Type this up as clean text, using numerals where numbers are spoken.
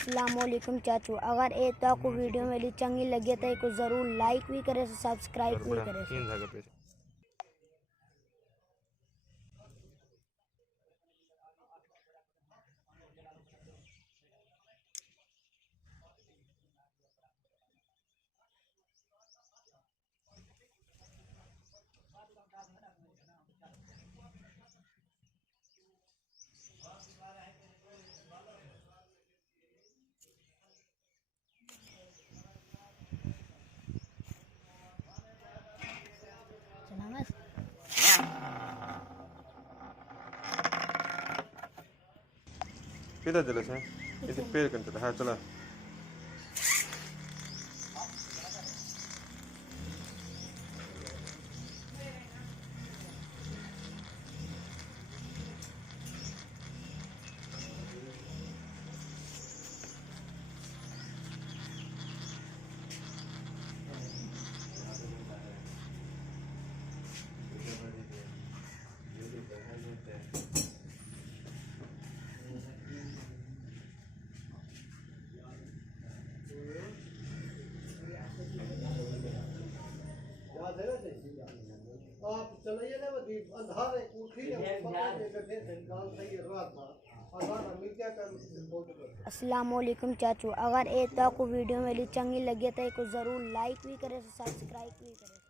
अस्सलामुअलैकुम चाचू, अगर ए तो को वीडियो मेरी चंगी लगे तो को ज़रूर लाइक भी करे, सब्सक्राइब भी करे। किधर चले से इधर पेड़ कंटे हाँ चला आप चलाइए ना अंधार है अस्सलामुअलैकुम चाचू, अगर ए तो को वीडियो मेरी चंगी लगे तो को ज़रूर लाइक भी करे, सब्सक्राइब भी करे।